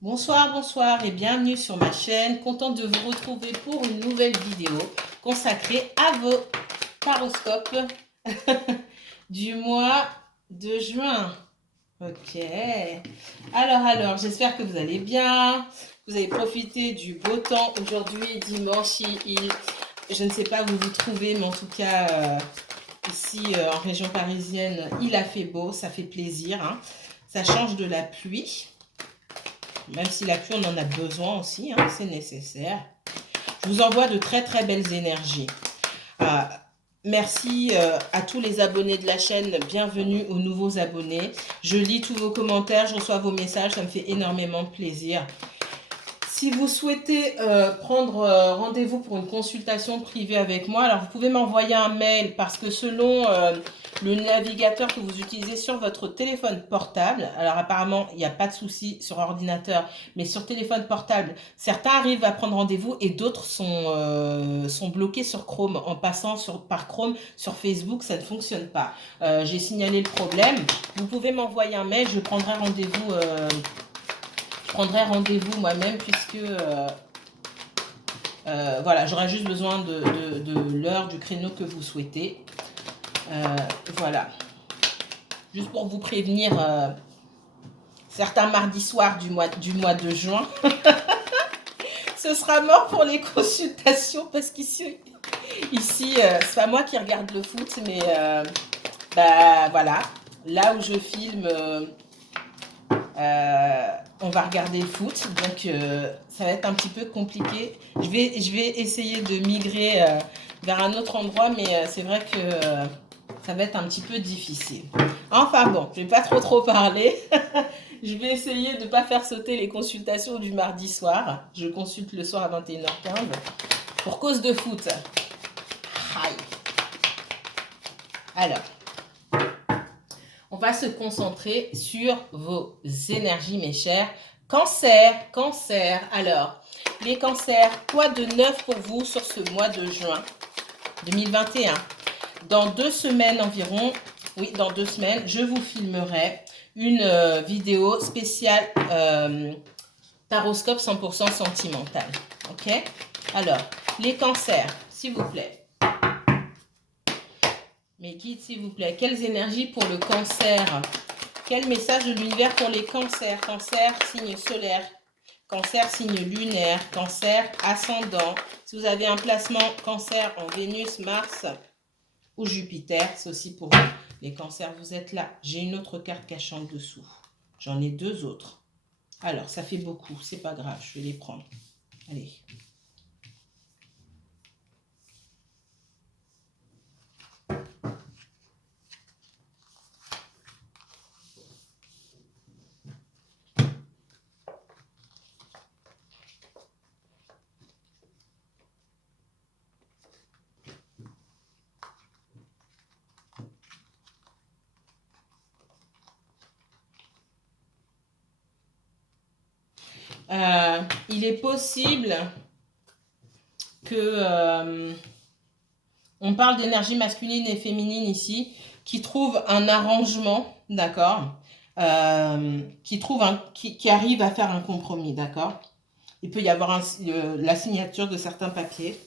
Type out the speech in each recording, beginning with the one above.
Bonsoir, bonsoir et bienvenue sur ma chaîne. Contente de vous retrouver pour une nouvelle vidéo consacrée à vos horoscopes du mois de juin. Ok. Alors, j'espère que vous allez bien. Vous avez profité du beau temps aujourd'hui, dimanche. Je ne sais pas où vous vous trouvez, mais en tout cas, ici en région parisienne, il a fait beau, ça fait plaisir, hein. Ça change de la pluie. Même si la pluie, on en a besoin aussi, hein, c'est nécessaire. Je vous envoie de très très belles énergies. Euh, merci à tous les abonnés de la chaîne. Bienvenue aux nouveaux abonnés. Je lis tous vos commentaires, je reçois vos messages. Ça me fait énormément de plaisir. Si vous souhaitez prendre rendez-vous pour une consultation privée avec moi, alors vous pouvez m'envoyer un mail parce que selon le navigateur que vous utilisez sur votre téléphone portable, alors apparemment il n'y a pas de souci sur ordinateur, mais sur téléphone portable, certains arrivent à prendre rendez-vous et d'autres sont bloqués sur Chrome. En passant par Chrome, sur Facebook, ça ne fonctionne pas. J'ai signalé le problème. Vous pouvez m'envoyer un mail, je prendrai rendez-vous. Je prendrai rendez-vous moi-même puisque voilà, j'aurai juste besoin de l'heure, du créneau que vous souhaitez. Voilà. Juste pour vous prévenir, certains mardis soirs du mois de juin, ce sera mort pour les consultations parce qu'ici, c'est pas moi qui regarde le foot, mais bah voilà, là où je filme, on va regarder le foot, donc ça va être un petit peu compliqué. Je vais essayer de migrer vers un autre endroit, mais c'est vrai que ça va être un petit peu difficile. Enfin bon, je vais pas trop parler. Je vais essayer de ne pas faire sauter les consultations du mardi soir. Je consulte le soir à 21h15 pour cause de foot. Aïe. Alors, on va se concentrer sur vos énergies, mes chers. Cancer. Alors, les cancers, quoi de neuf pour vous sur ce mois de juin 2021? Dans 2 semaines environ, oui, dans 2 semaines, je vous filmerai une vidéo spéciale taroscope 100% sentimental. Ok? Alors, les cancers, s'il vous plaît. Mes guides, s'il vous plaît. Quelles énergies pour le cancer? Quel message de l'univers pour les cancers? Cancer, signe solaire. Cancer, signe lunaire. Cancer, ascendant. Si vous avez un placement cancer en Vénus, Mars ou Jupiter, c'est aussi pour vous. Les cancers, vous êtes là. J'ai une autre carte cachante dessous. J'en ai 2 autres. Alors, ça fait beaucoup. C'est pas grave, je vais les prendre. Allez. Il est possible que on parle d'énergie masculine et féminine ici, qui trouve un arrangement, d'accord, qui arrive à faire un compromis, d'accord. Il peut y avoir la signature de certains papiers.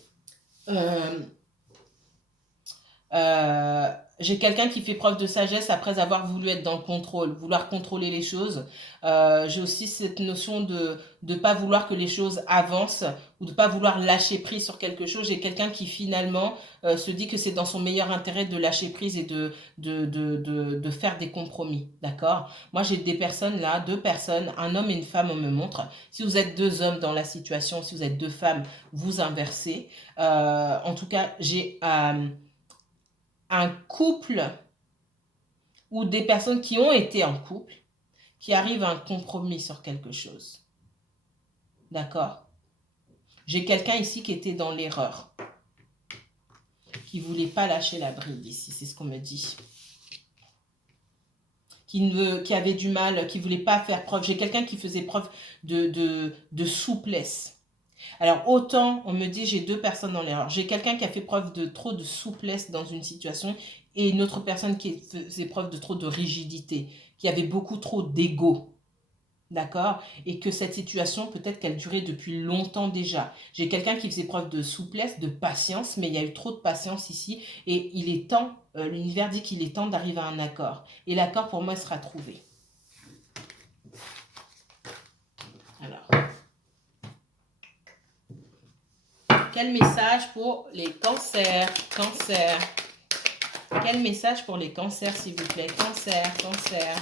J'ai quelqu'un qui fait preuve de sagesse après avoir voulu être dans le contrôle, vouloir contrôler les choses. J'ai aussi cette notion de ne pas vouloir que les choses avancent ou de ne pas vouloir lâcher prise sur quelque chose. J'ai quelqu'un qui finalement se dit que c'est dans son meilleur intérêt de lâcher prise et de faire des compromis. D'accord? Moi, j'ai des personnes là, 2 personnes, un homme et une femme, on me montre. Si vous êtes 2 hommes dans la situation, si vous êtes 2 femmes, vous inversez. En tout cas, j'ai un couple ou des personnes qui ont été en couple qui arrivent à un compromis sur quelque chose. D'accord? J'ai quelqu'un ici qui était dans l'erreur, qui ne voulait pas lâcher la bride ici, c'est ce qu'on me dit. Qui avait du mal, qui ne voulait pas faire preuve. J'ai quelqu'un qui faisait preuve de souplesse. Alors autant, on me dit, j'ai 2 personnes dans l'erreur. J'ai quelqu'un qui a fait preuve de trop de souplesse dans une situation et une autre personne qui faisait preuve de trop de rigidité, qui avait beaucoup trop d'ego. d'accord? Et que cette situation, peut-être qu'elle durait depuis longtemps déjà. J'ai quelqu'un qui faisait preuve de souplesse, de patience, mais il y a eu trop de patience ici. Et il est temps, l'univers dit qu'il est temps d'arriver à un accord. Et l'accord, pour moi, sera trouvé. Alors, quel message pour les cancers? Cancer. Quel message pour les cancers, s'il vous plaît? Cancer, cancer.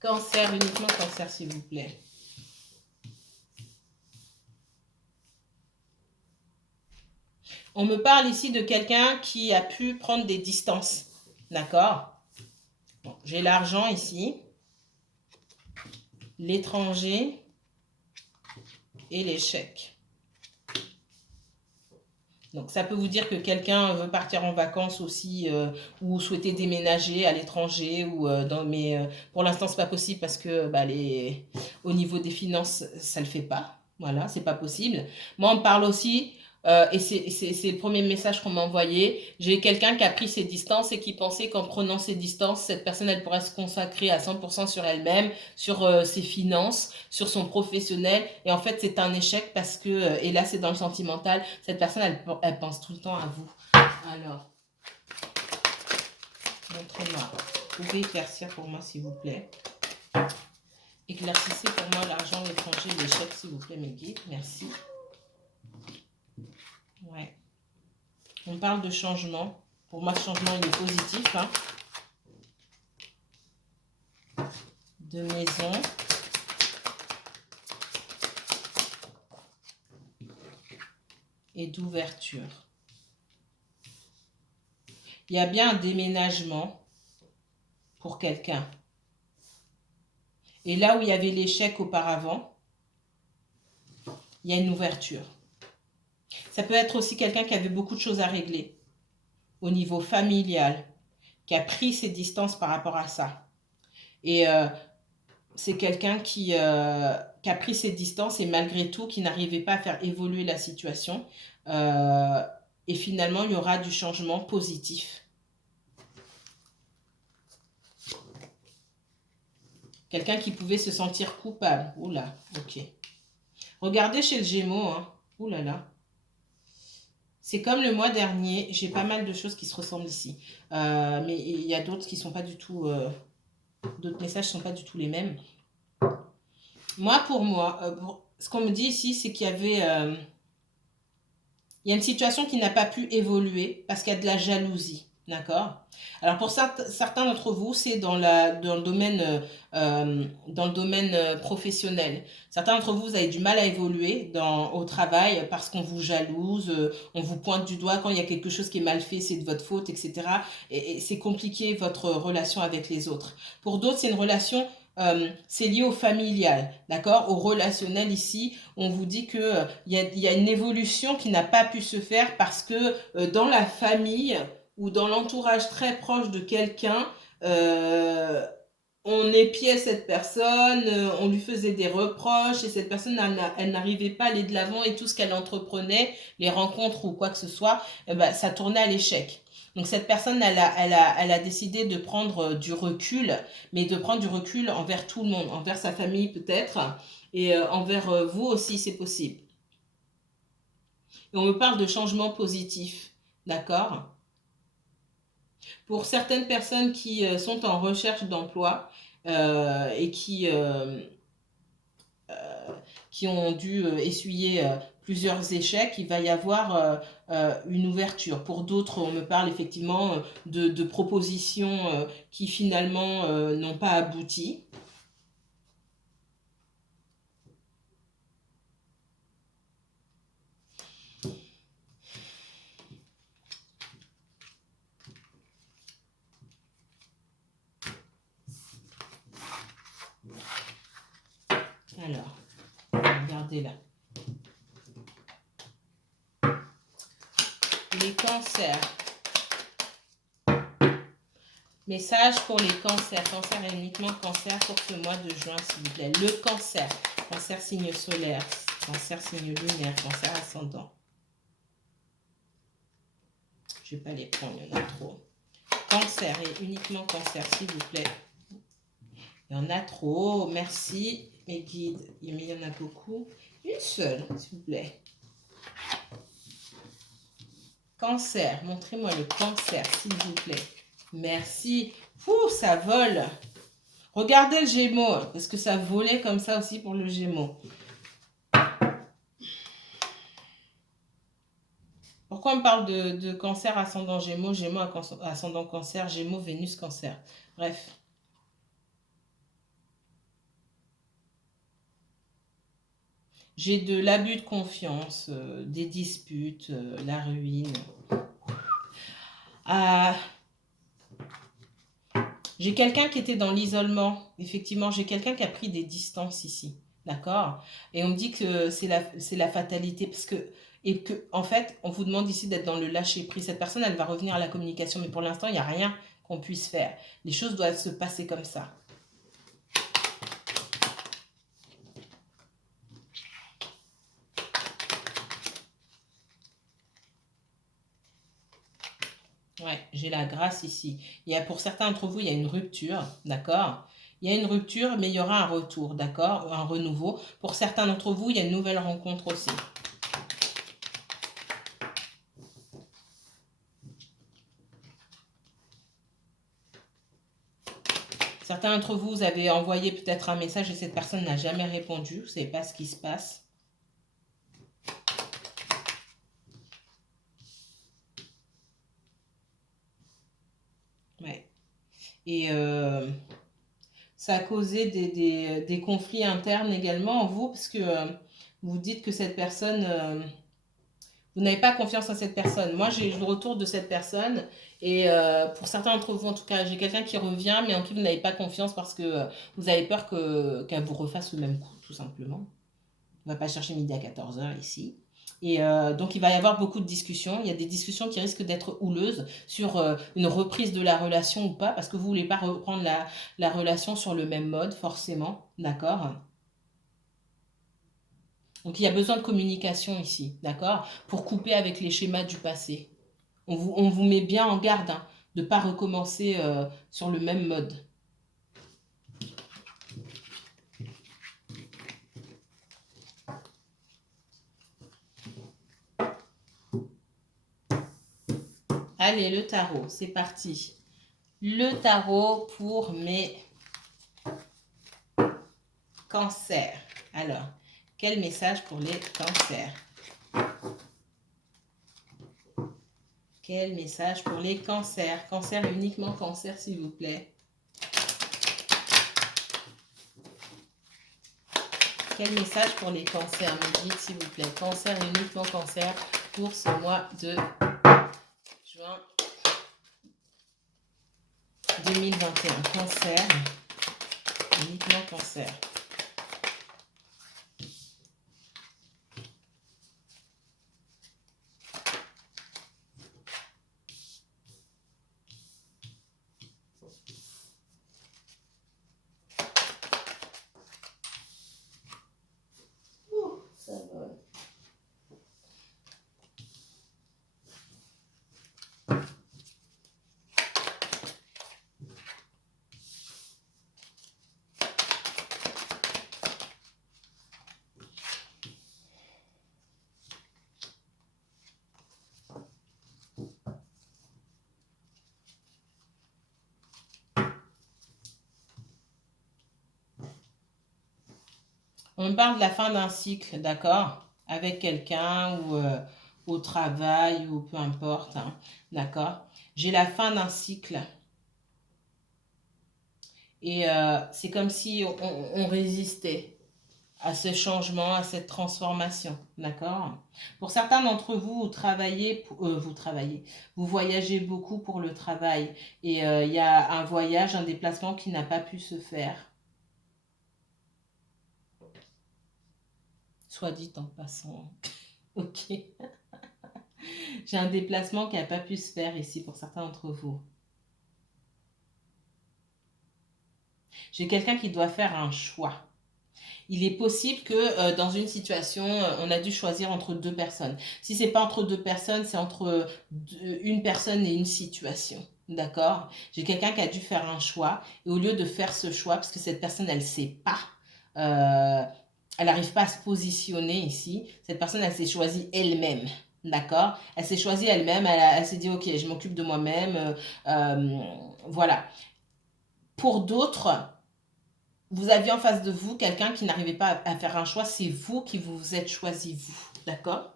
Cancer, uniquement cancer, s'il vous plaît. On me parle ici de quelqu'un qui a pu prendre des distances. D'accord? Bon, j'ai l'argent ici, l'étranger et l'échec. Donc, ça peut vous dire que quelqu'un veut partir en vacances aussi ou souhaiter déménager à l'étranger. Mais pour l'instant, c'est pas possible parce que au niveau des finances, ça le fait pas. Voilà, c'est pas possible. Moi, on me parle aussi, et c'est le premier message qu'on m'a envoyé. J'ai quelqu'un qui a pris ses distances et qui pensait qu'en prenant ses distances, cette personne, elle pourrait se consacrer à 100% sur elle-même, sur ses finances, sur son professionnel. Et en fait, c'est un échec parce que, et là, c'est dans le sentimental, cette personne, elle pense tout le temps à vous. Alors, montrez-moi. Vous pouvez éclaircir pour moi, s'il vous plaît. Éclaircissez pour moi l'argent, l'étranger, l'échec, s'il vous plaît, mes guides. Merci. Ouais. On parle de changement. Pour moi, le changement, il est positif. Hein. De maison. Et d'ouverture. Il y a bien un déménagement pour quelqu'un. Et là où il y avait l'échec auparavant, il y a une ouverture. Ça peut être aussi quelqu'un qui avait beaucoup de choses à régler au niveau familial, qui a pris ses distances par rapport à ça. Et c'est quelqu'un qui a pris ses distances et malgré tout, qui n'arrivait pas à faire évoluer la situation. Et finalement, il y aura du changement positif. Quelqu'un qui pouvait se sentir coupable. Oula, ok. Regardez chez le Gémeaux. Hein. Oulala. C'est comme le mois dernier. J'ai pas mal de choses qui se ressemblent ici. Mais il y a d'autres qui ne sont pas du tout... d'autres messages ne sont pas du tout les mêmes. Moi, ce qu'on me dit ici, c'est qu'il y avait... il y a une situation qui n'a pas pu évoluer parce qu'il y a de la jalousie. D'accord? Alors pour certains d'entre vous, c'est dans le domaine professionnel. Certains d'entre vous, vous avez du mal à évoluer au travail parce qu'on vous jalouse, on vous pointe du doigt quand il y a quelque chose qui est mal fait, c'est de votre faute, etc. Et c'est compliqué votre relation avec les autres. Pour d'autres, c'est une relation... c'est lié au familial, d'accord? Au relationnel ici, on vous dit que y a une évolution qui n'a pas pu se faire parce que dans la famille ou dans l'entourage très proche de quelqu'un, on épiait cette personne, on lui faisait des reproches et cette personne, elle n'arrivait pas à aller de l'avant et tout ce qu'elle entreprenait, les rencontres ou quoi que ce soit, ça tournait à l'échec. Donc cette personne, elle a décidé de prendre du recul, mais de prendre du recul envers tout le monde, envers sa famille peut-être, et envers vous aussi, c'est possible. Et on me parle de changement positif, d'accord? Pour certaines personnes qui sont en recherche d'emploi et qui ont dû essuyer plusieurs échecs, il va y avoir une ouverture. Pour d'autres, on me parle effectivement de propositions qui finalement n'ont pas abouti. Alors, regardez là. Les cancers. Message pour les cancers. Cancer et uniquement cancer pour ce mois de juin, s'il vous plaît. Le cancer. Cancer signe solaire. Cancer signe lunaire. Cancer ascendant. Je ne vais pas les prendre, il y en a trop. Cancer et uniquement Cancer, s'il vous plaît. Il y en a trop. Merci, mes guides. Il y en a beaucoup. Une seule, s'il vous plaît. Cancer. Montrez-moi le Cancer, s'il vous plaît. Merci. Ouh, ça vole. Regardez le Gémeaux, parce que ça volait comme ça aussi pour le Gémeaux. Pourquoi on parle de Cancer ascendant Gémeaux, Gémeaux ascendant Cancer, Gémeaux, Vénus, Cancer. Bref. J'ai de l'abus de confiance, des disputes, la ruine. J'ai quelqu'un qui était dans l'isolement. Effectivement, j'ai quelqu'un qui a pris des distances ici. D'accord? Et on me dit que c'est la fatalité. En fait, on vous demande ici d'être dans le lâcher-prise. Cette personne, elle va revenir à la communication. Mais pour l'instant, il n'y a rien qu'on puisse faire. Les choses doivent se passer comme ça. Ouais, j'ai la grâce ici. Pour certains d'entre vous, il y a une rupture, d'accord? Il y a une rupture, mais il y aura un retour, d'accord? Un renouveau. Pour certains d'entre vous, il y a une nouvelle rencontre aussi. Certains d'entre vous, vous avez envoyé peut-être un message et cette personne n'a jamais répondu. Vous ne savez pas ce qui se passe. Ouais. Et ça a causé des conflits internes également en vous, parce que vous dites que cette personne, vous n'avez pas confiance en cette personne. Moi, j'ai le retour de cette personne, et pour certains d'entre vous, en tout cas, j'ai quelqu'un qui revient, mais en qui vous n'avez pas confiance parce que vous avez peur qu'elle vous refasse le même coup, tout simplement. On ne va pas chercher midi à 14 h ici. Et donc, il va y avoir beaucoup de discussions. Il y a des discussions qui risquent d'être houleuses sur une reprise de la relation ou pas, parce que vous ne voulez pas reprendre la relation sur le même mode, forcément. D'accord? Donc, il y a besoin de communication ici, d'accord? Pour couper avec les schémas du passé. On vous met bien en garde, hein, de ne pas recommencer sur le même mode. Allez, le tarot, c'est parti. Le tarot pour mes cancers. Alors, quel message pour les cancers? Quel message pour les cancers? Cancer, uniquement cancer, s'il vous plaît. Quel message pour les cancers? Me dites, s'il vous plaît. Cancer, uniquement cancer pour ce mois de juin 2021. Cancer, uniquement cancer. Ça va. On parle de la fin d'un cycle, d'accord? Avec quelqu'un ou au travail ou peu importe, hein, d'accord? J'ai la fin d'un cycle. Et c'est comme si on résistait à ce changement, à cette transformation, d'accord? Pour certains d'entre vous, vous voyagez beaucoup pour le travail. Et il y a un voyage, un déplacement qui n'a pas pu se faire. Soit dit en passant. Ok. J'ai un déplacement qui n'a pas pu se faire ici pour certains d'entre vous. J'ai quelqu'un qui doit faire un choix. Il est possible que dans une situation, on a dû choisir entre deux personnes. Si ce n'est pas entre deux personnes, c'est entre une personne et une situation. D'accord? J'ai quelqu'un qui a dû faire un choix. Et au lieu de faire ce choix, parce que cette personne, elle ne sait pas, elle n'arrive pas à se positionner ici. Cette personne, elle s'est choisie elle-même. D'accord? Elle s'est choisie elle-même. Elle s'est dit, OK, je m'occupe de moi-même. Voilà. Pour d'autres, vous aviez en face de vous quelqu'un qui n'arrivait pas à faire un choix. C'est vous qui vous êtes choisi, vous. D'accord?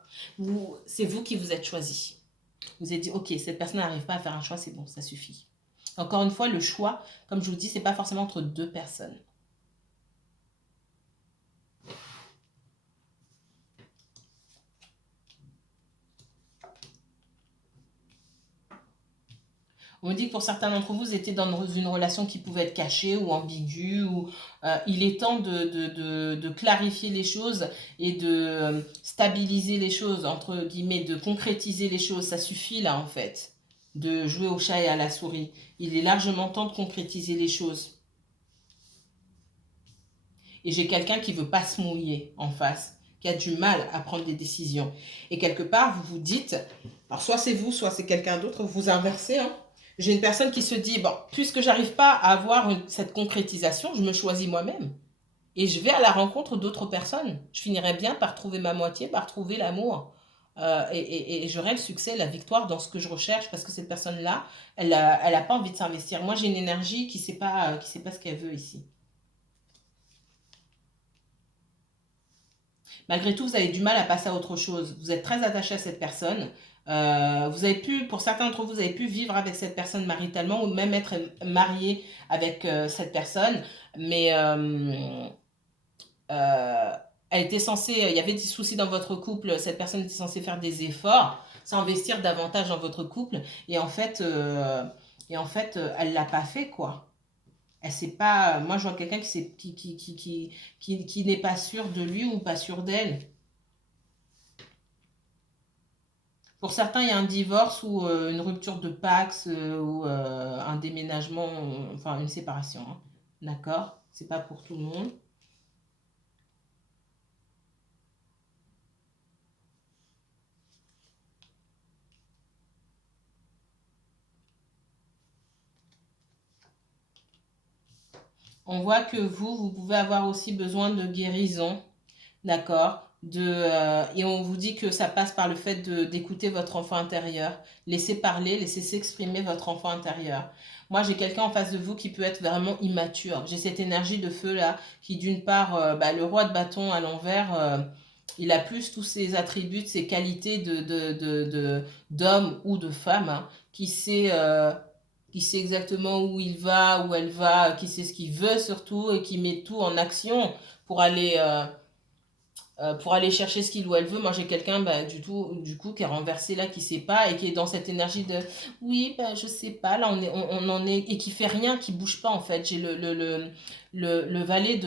C'est vous qui vous êtes choisi. Vous avez dit, OK, cette personne n'arrive pas à faire un choix, c'est bon, ça suffit. Encore une fois, le choix, comme je vous dis, c'est pas forcément entre deux personnes. On me dit que pour certains d'entre vous, vous étiez dans une relation qui pouvait être cachée ou ambiguë. Ou, il est temps de clarifier les choses et de stabiliser les choses, entre guillemets, de concrétiser les choses. Ça suffit là, en fait, de jouer au chat et à la souris. Il est largement temps de concrétiser les choses. Et j'ai quelqu'un qui veut pas se mouiller en face, qui a du mal à prendre des décisions. Et quelque part, vous vous dites, alors soit c'est vous, soit c'est quelqu'un d'autre, vous inversez. Hein. J'ai une personne qui se dit, bon, puisque j'arrive pas à avoir cette concrétisation, je me choisis moi-même. Et je vais à la rencontre d'autres personnes. Je finirai bien par trouver ma moitié, par trouver l'amour. Et j'aurai le succès, la victoire dans ce que je recherche, parce que cette personne-là, elle a pas envie de s'investir. Moi, j'ai une énergie qui sait pas ce qu'elle veut ici. Malgré tout, vous avez du mal à passer à autre chose. Vous êtes très attaché à cette personne. Vous avez pu, pour certains d'entre vous, vous avez pu vivre avec cette personne maritalement ou même être marié avec cette personne. Mais euh, elle était censée, il y avait des soucis dans votre couple. Cette personne était censée faire des efforts, s'investir davantage dans votre couple. Et en fait, elle l'a pas fait, quoi. Elle sait pas. Moi, je vois quelqu'un qui n'est pas sûr de lui ou pas sûr d'elle. Pour certains, il y a un divorce ou une rupture de Pax ou un déménagement, enfin une séparation. Hein. D'accord? C'est pas pour tout le monde. On voit que vous pouvez avoir aussi besoin de guérison. D'accord? Et on vous dit que ça passe par le fait d'écouter votre enfant intérieur. Laissez parler, laissez s'exprimer votre enfant intérieur. Moi, j'ai quelqu'un en face de vous qui peut être vraiment immature. J'ai cette énergie de feu là, qui d'une part, le roi de bâton à l'envers, il a plus tous ses attributs, ses qualités d'homme ou de femme, hein, qui sait exactement où il va, où elle va, qui sait ce qu'il veut surtout et qui met tout en action pour aller chercher ce qu'il ou elle veut. Moi, j'ai quelqu'un du coup qui est renversé là, qui sait pas et qui est dans cette énergie de oui, je sais pas. Là, on en est et qui fait rien, qui bouge pas en fait. Le valet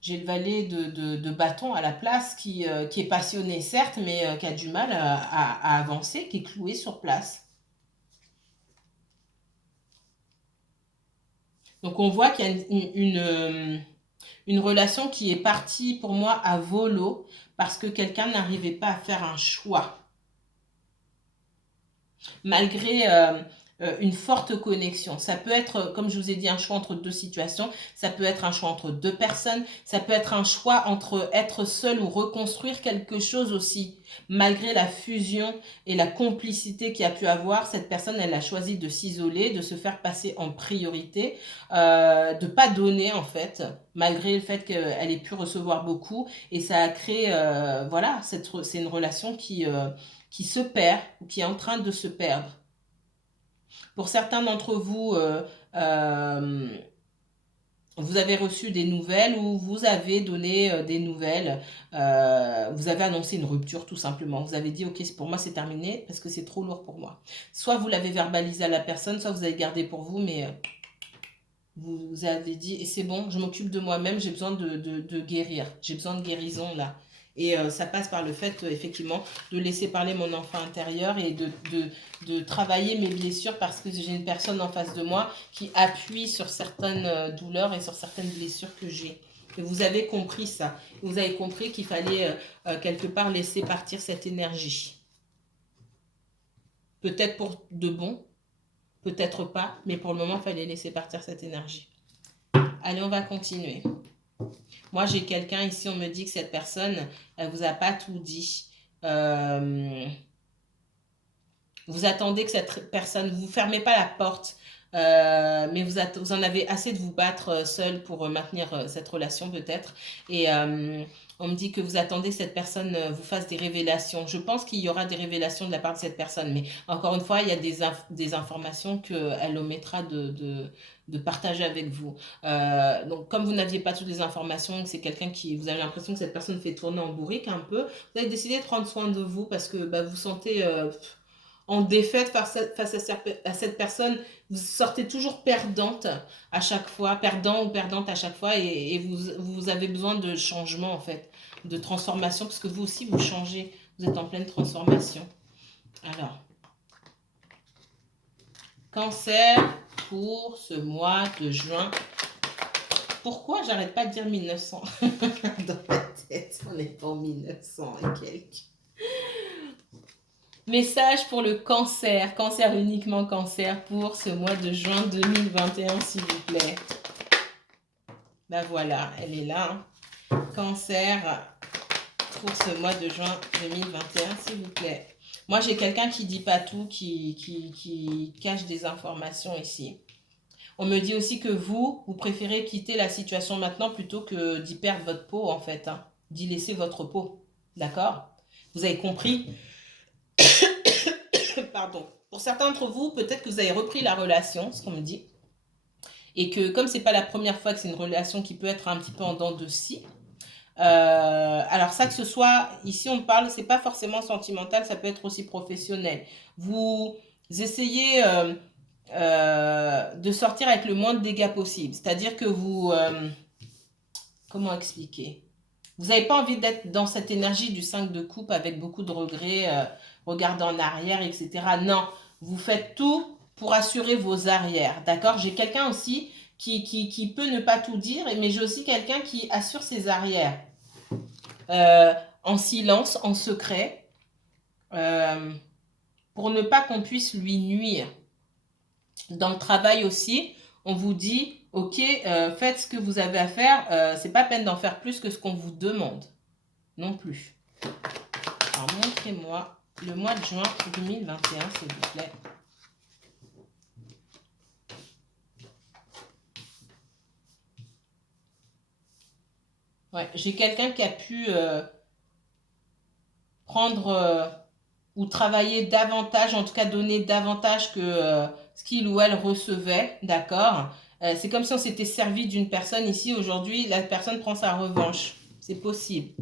j'ai le valet de bâton à la place qui est passionné certes, mais qui a du mal à avancer, qui est cloué sur place. Donc, on voit qu'il y a une relation qui est partie pour moi à volo parce que quelqu'un n'arrivait pas à faire un choix. Malgré une forte connexion. Ça peut être, comme je vous ai dit, un choix entre deux situations, ça peut être un choix entre deux personnes, ça peut être un choix entre être seul ou reconstruire quelque chose aussi. Malgré la fusion et la complicité qu'il y a pu avoir, cette personne, elle a choisi de s'isoler, de se faire passer en priorité, de pas donner en fait, malgré le fait qu'elle ait pu recevoir beaucoup. Et ça a créé, voilà, c'est une relation qui se perd ou qui est en train de se perdre. Pour certains d'entre vous, euh, vous avez reçu des nouvelles ou vous avez donné des nouvelles. Vous avez annoncé une rupture tout simplement. Vous avez dit, OK, pour moi c'est terminé parce que c'est trop lourd pour moi. Soit vous l'avez verbalisé à la personne, soit vous avez gardé pour vous, mais vous avez dit, et c'est bon, je m'occupe de moi-même, j'ai besoin de guérir. J'ai besoin de guérison là. Et ça passe par le fait, effectivement, de laisser parler mon enfant intérieur et de travailler mes blessures parce que j'ai une personne en face de moi qui appuie sur certaines douleurs et sur certaines blessures que j'ai. Et vous avez compris ça. Vous avez compris qu'il fallait quelque part laisser partir cette énergie. Peut-être pour de bon, peut-être pas, mais pour le moment, il fallait laisser partir cette énergie. Allez, on va continuer. Moi, j'ai quelqu'un ici, on me dit que cette personne, elle vous a pas tout dit. Vous attendez que cette personne, vous fermez pas la porte, mais vous en avez assez de vous battre seul pour maintenir cette relation peut-être. Et on me dit que vous attendez que cette personne vous fasse des révélations. Je pense qu'il y aura des révélations de la part de cette personne, mais encore une fois, il y a des informations qu'elle omettra de partager avec vous. Donc, comme vous n'aviez pas toutes les informations, c'est quelqu'un qui, vous avez l'impression que cette personne fait tourner en bourrique un peu, vous avez décidé de prendre soin de vous parce que vous sentez en défaite face à cette personne. Vous sortez toujours perdante à chaque fois, perdant ou perdante à chaque fois, et vous avez besoin de changement en fait, de transformation, parce que vous aussi vous changez, vous êtes en pleine transformation. Alors, Cancer pour ce mois de juin. Pourquoi j'arrête pas de dire 1900 dans ma tête, on est en 1900 et quelques. Message pour le cancer, cancer uniquement cancer pour ce mois de juin 2021 s'il vous plaît. Ben voilà, elle est là. Cancer pour ce mois de juin 2021 s'il vous plaît. Moi j'ai quelqu'un qui dit pas tout, qui cache des informations ici. On me dit aussi que vous préférez quitter la situation maintenant plutôt que d'y perdre votre peau en fait, hein, d'y laisser votre peau. D'accord? Vous avez compris? Pardon. Pour certains d'entre vous, peut-être que vous avez repris la relation, ce qu'on me dit, et que comme c'est pas la première fois que c'est une relation qui peut être un petit peu en dents de scie, alors ça que ce soit, ici on parle, c'est pas forcément sentimental, ça peut être aussi professionnel. Vous essayez de sortir avec le moins de dégâts possible, c'est-à-dire que vous, comment expliquer? Vous n'avez pas envie d'être dans cette énergie du 5 de coupe avec beaucoup de regrets, regarder en arrière, etc. Non, vous faites tout pour assurer vos arrières, d'accord? J'ai quelqu'un aussi qui peut ne pas tout dire, mais j'ai aussi quelqu'un qui assure ses arrières en silence, en secret, pour ne pas qu'on puisse lui nuire. Dans le travail aussi, on vous dit, ok, faites ce que vous avez à faire, c'est pas peine d'en faire plus que ce qu'on vous demande, non plus. Alors montrez-moi le mois de juin 2021, s'il vous plaît. Ouais, j'ai quelqu'un qui a pu prendre ou travailler davantage, en tout cas donner davantage que ce qu'il ou elle recevait, d'accord? C'est comme si on s'était servi d'une personne ici. Aujourd'hui, la personne prend sa revanche. C'est possible.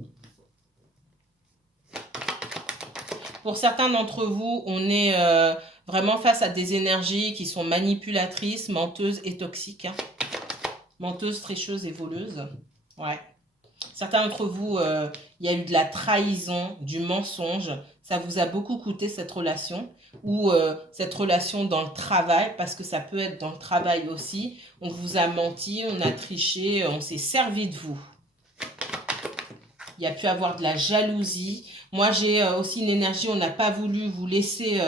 Pour certains d'entre vous, on est vraiment face à des énergies qui sont manipulatrices, menteuses et toxiques. Hein. Menteuses, tricheuses et voleuses. Ouais. Certains d'entre vous, il y a eu de la trahison, du mensonge. Ça vous a beaucoup coûté cette relation. Ou cette relation dans le travail, parce que ça peut être dans le travail aussi. On vous a menti, on a triché, on s'est servi de vous. Il y a pu avoir de la jalousie. Moi, j'ai aussi une énergie, on n'a pas voulu vous laisser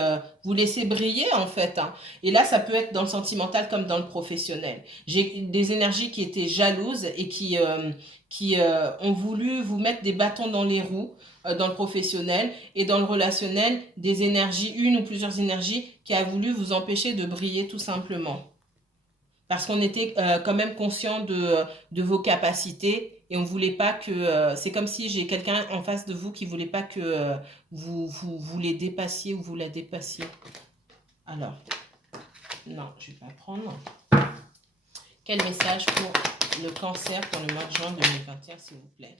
briller, en fait. Hein. Et là, ça peut être dans le sentimental comme dans le professionnel. J'ai des énergies qui étaient jalouses et qui ont voulu vous mettre des bâtons dans les roues dans le professionnel. Et dans le relationnel, des énergies, une ou plusieurs énergies, qui a voulu vous empêcher de briller tout simplement. Parce qu'on était quand même conscient de vos capacités et on ne voulait pas que... c'est comme si j'ai quelqu'un en face de vous qui ne voulait pas que vous les dépassiez ou vous la dépassiez. Alors, non, je ne vais pas prendre. Quel message pour le cancer pour le mois de juin 2021, s'il vous plaît?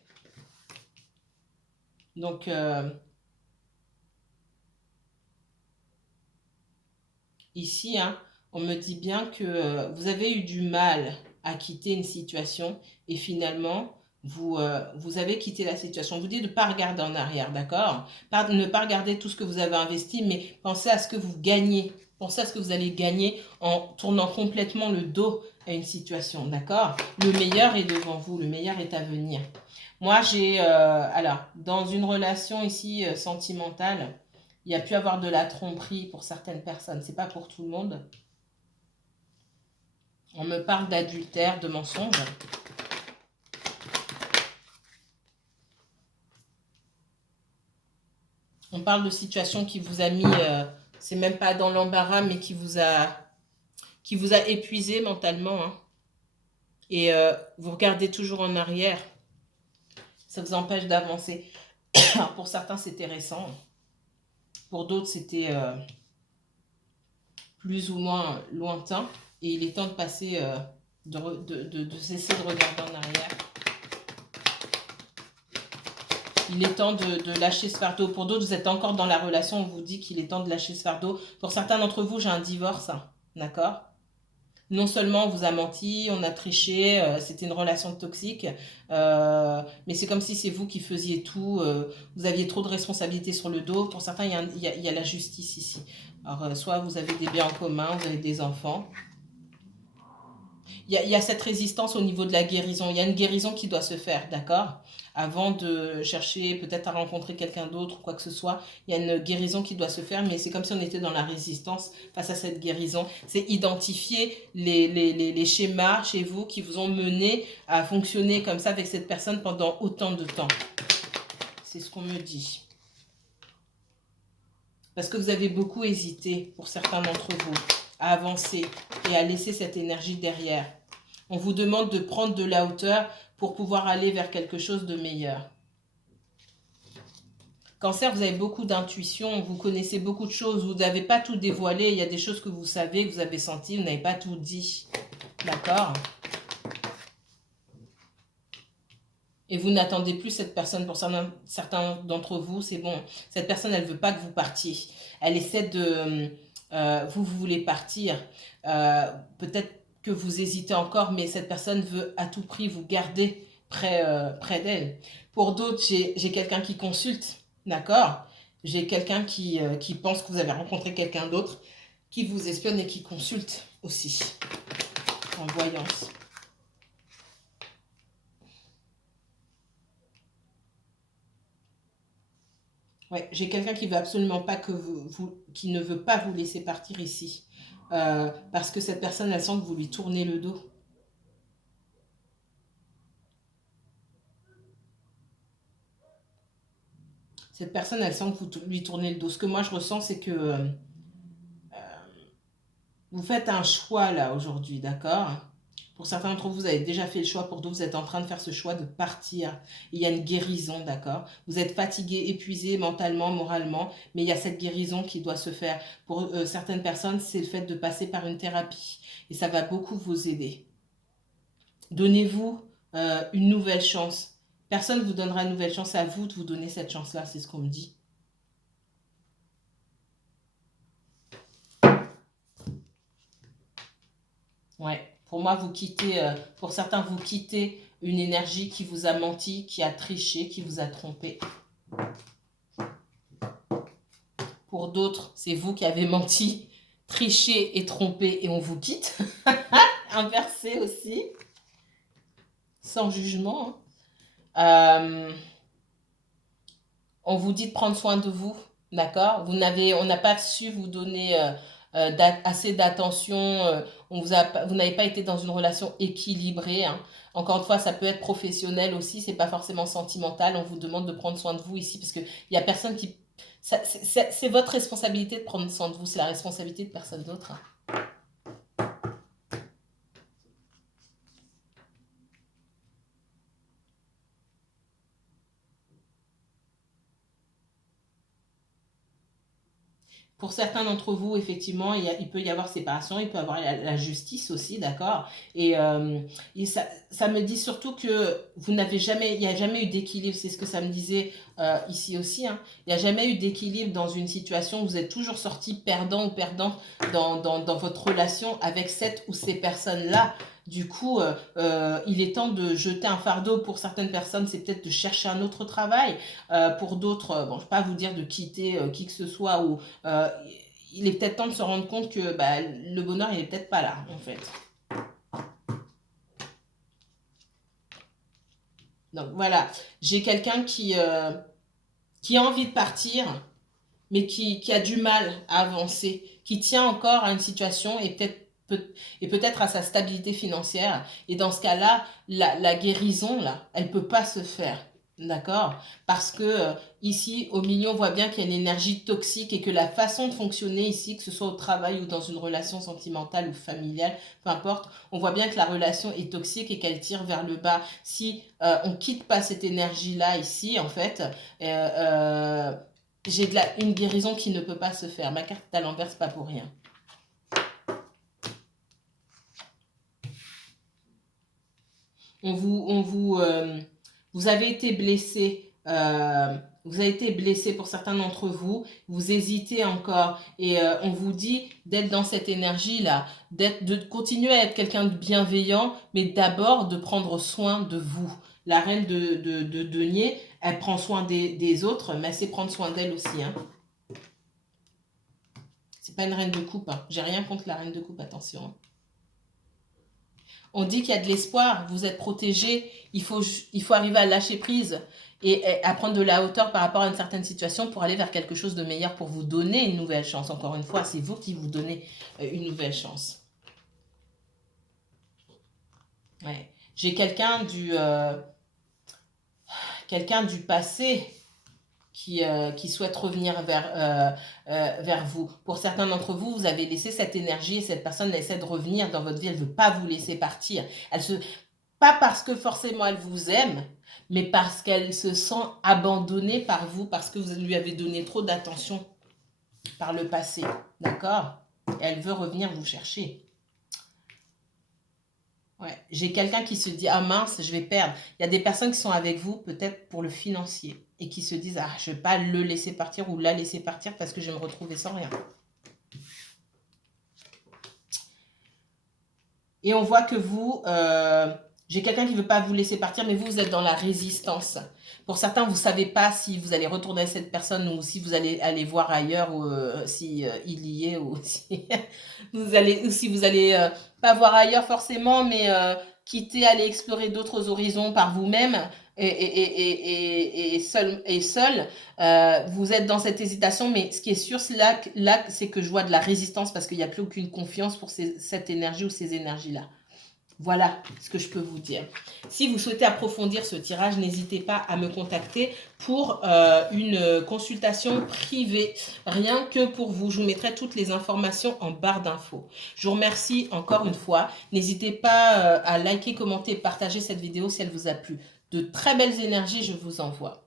Donc, ici, hein, on me dit bien que vous avez eu du mal à quitter une situation et finalement, vous avez quitté la situation. On vous dit de ne pas regarder en arrière, d'accord? Ne pas regarder tout ce que vous avez investi, mais pensez à ce que vous gagnez. Pensez à ce que vous allez gagner en tournant complètement le dos à une situation, d'accord? Le meilleur est devant vous, le meilleur est à venir. Moi, j'ai, alors, dans une relation ici sentimentale, il y a pu avoir de la tromperie pour certaines personnes. C'est pas pour tout le monde. On me parle d'adultère, de mensonge. On parle de situation qui vous a mis, c'est même pas dans l'embarras, mais qui vous a épuisé mentalement. Hein. Et vous regardez toujours en arrière. Ça vous empêche d'avancer. Alors pour certains, c'était récent. Pour d'autres, c'était plus ou moins lointain. Et il est temps de passer, de cesser de regarder en arrière. Il est temps de lâcher ce fardeau. Pour d'autres, vous êtes encore dans la relation, on vous dit qu'il est temps de lâcher ce fardeau. Pour certains d'entre vous, j'ai un divorce, hein, d'accord? Non seulement on vous a menti, on a triché, c'était une relation toxique, mais c'est comme si c'est vous qui faisiez tout, vous aviez trop de responsabilités sur le dos. Pour certains, il y a la justice ici. Alors, soit vous avez des biens en commun, vous avez des enfants. Il y a cette résistance au niveau de la guérison. Il y a une guérison qui doit se faire, d'accord? Avant de chercher peut-être à rencontrer quelqu'un d'autre ou quoi que ce soit, il y a une guérison qui doit se faire, mais c'est comme si on était dans la résistance face à cette guérison. C'est identifier les schémas chez vous qui vous ont mené à fonctionner comme ça avec cette personne pendant autant de temps. C'est ce qu'on me dit. Parce que vous avez beaucoup hésité, pour certains d'entre vous, à avancer et à laisser cette énergie derrière. On vous demande de prendre de la hauteur pour pouvoir aller vers quelque chose de meilleur. Cancer, vous avez beaucoup d'intuition, vous connaissez beaucoup de choses, vous n'avez pas tout dévoilé, il y a des choses que vous savez, que vous avez senti, vous n'avez pas tout dit. D'accord? Et vous n'attendez plus cette personne. Pour certains d'entre vous, c'est bon. Cette personne, elle ne veut pas que vous partiez. Elle essaie de... vous voulez partir. Peut-être que vous hésitez encore, mais cette personne veut à tout prix vous garder près d'elle. Pour d'autres, j'ai quelqu'un qui consulte, d'accord? J'ai quelqu'un qui pense que vous avez rencontré quelqu'un d'autre, qui vous espionne et qui consulte aussi, en voyance. Ouais, j'ai quelqu'un qui veut absolument pas que qui ne veut pas vous laisser partir ici. Parce que cette personne, elle sent que vous lui tournez le dos. Cette personne, elle sent que vous lui tournez le dos. Ce que moi, je ressens, c'est que vous faites un choix là aujourd'hui, d'accord? Pour certains d'entre vous, vous avez déjà fait le choix. Pour d'autres, vous êtes en train de faire ce choix de partir. Il y a une guérison, d'accord? Vous êtes fatigué, épuisé mentalement, moralement, mais il y a cette guérison qui doit se faire. Pour certaines personnes, c'est le fait de passer par une thérapie. Et ça va beaucoup vous aider. Donnez-vous une nouvelle chance. Personne ne vous donnera une nouvelle chance. C'est à vous de vous donner cette chance-là, c'est ce qu'on me dit. Ouais, pour moi, vous quittez, pour certains, vous quittez une énergie qui vous a menti, qui a triché, qui vous a trompé. Pour d'autres, c'est vous qui avez menti, triché et trompé et on vous quitte. Inversé aussi, sans jugement. On vous dit de prendre soin de vous, d'accord? On n'a pas su vous donner assez d'attention. Vous n'avez pas été dans une relation équilibrée. Hein. Encore une fois, ça peut être professionnel aussi, c'est pas forcément sentimental. On vous demande de prendre soin de vous ici parce qu'il n'y a personne qui... C'est votre responsabilité de prendre soin de vous, c'est la responsabilité de personne d'autre. Hein. Pour certains d'entre vous, effectivement, il peut y avoir séparation, il peut y avoir la justice aussi, d'accord? Et ça me dit surtout que il n'y a jamais eu d'équilibre, c'est ce que ça me disait ici aussi. Hein. Il n'y a jamais eu d'équilibre dans une situation où vous êtes toujours sorti perdant ou perdante dans votre relation avec cette ou ces personnes-là. Du coup, il est temps de jeter un fardeau. Pour certaines personnes, c'est peut-être de chercher un autre travail. Pour d'autres, bon, je ne vais pas vous dire de quitter qui que ce soit. Ou, il est peut-être temps de se rendre compte que le bonheur, il n'est peut-être pas là, en fait. Donc voilà, j'ai quelqu'un qui a envie de partir, mais qui a du mal à avancer, qui tient encore à une situation et peut-être et peut-être à sa stabilité financière. Et dans ce cas-là, la guérison, là, elle ne peut pas se faire. D'accord? Parce que ici, au milieu, on voit bien qu'il y a une énergie toxique et que la façon de fonctionner ici, que ce soit au travail ou dans une relation sentimentale ou familiale, peu importe, on voit bien que la relation est toxique et qu'elle tire vers le bas. Si on ne quitte pas cette énergie-là ici, en fait, j'ai une guérison qui ne peut pas se faire. Ma carte est à l'envers, c'est pas pour rien. Vous avez été blessé. Vous avez été blessé pour certains d'entre vous. Vous hésitez encore. Et on vous dit d'être dans cette énergie-là, de continuer à être quelqu'un de bienveillant, mais d'abord de prendre soin de vous. La reine de denier, elle prend soin des autres, mais elle sait prendre soin d'elle aussi. Hein. C'est pas une reine de coupe. Hein. J'ai rien contre la reine de coupe, attention. Hein. On dit qu'il y a de l'espoir, vous êtes protégé, il faut arriver à lâcher prise et à prendre de la hauteur par rapport à une certaine situation pour aller vers quelque chose de meilleur, pour vous donner une nouvelle chance. Encore une fois, c'est vous qui vous donnez une nouvelle chance. Ouais. J'ai quelqu'un du passé qui souhaite revenir vers vous. Pour certains d'entre vous, vous avez laissé cette énergie et cette personne essaie de revenir dans votre vie. Elle ne veut pas vous laisser partir. Pas parce que forcément elle vous aime, mais parce qu'elle se sent abandonnée par vous, parce que vous lui avez donné trop d'attention par le passé. D'accord? Elle veut revenir vous chercher. Ouais. J'ai quelqu'un qui se dit, ah mince, je vais perdre. Il y a des personnes qui sont avec vous peut-être pour le financier et qui se disent, ah, je ne vais pas le laisser partir ou la laisser partir parce que je vais me retrouver sans rien. Et on voit que vous, j'ai quelqu'un qui ne veut pas vous laisser partir, mais vous êtes dans la résistance. Pour certains, vous ne savez pas si vous allez retourner à cette personne ou si vous allez aller voir ailleurs ou si il y est ou si vous allez pas voir ailleurs forcément, mais quitter, aller explorer d'autres horizons par vous-même et seul, vous êtes dans cette hésitation, mais ce qui est sûr, là c'est que je vois de la résistance parce qu'il n'y a plus aucune confiance pour cette énergie ou ces énergies-là. Voilà ce que je peux vous dire. Si vous souhaitez approfondir ce tirage, n'hésitez pas à me contacter pour une consultation privée, rien que pour vous. Je vous mettrai toutes les informations en barre d'infos. Je vous remercie encore une fois. N'hésitez pas à liker, commenter et partager cette vidéo si elle vous a plu. De très belles énergies, je vous envoie.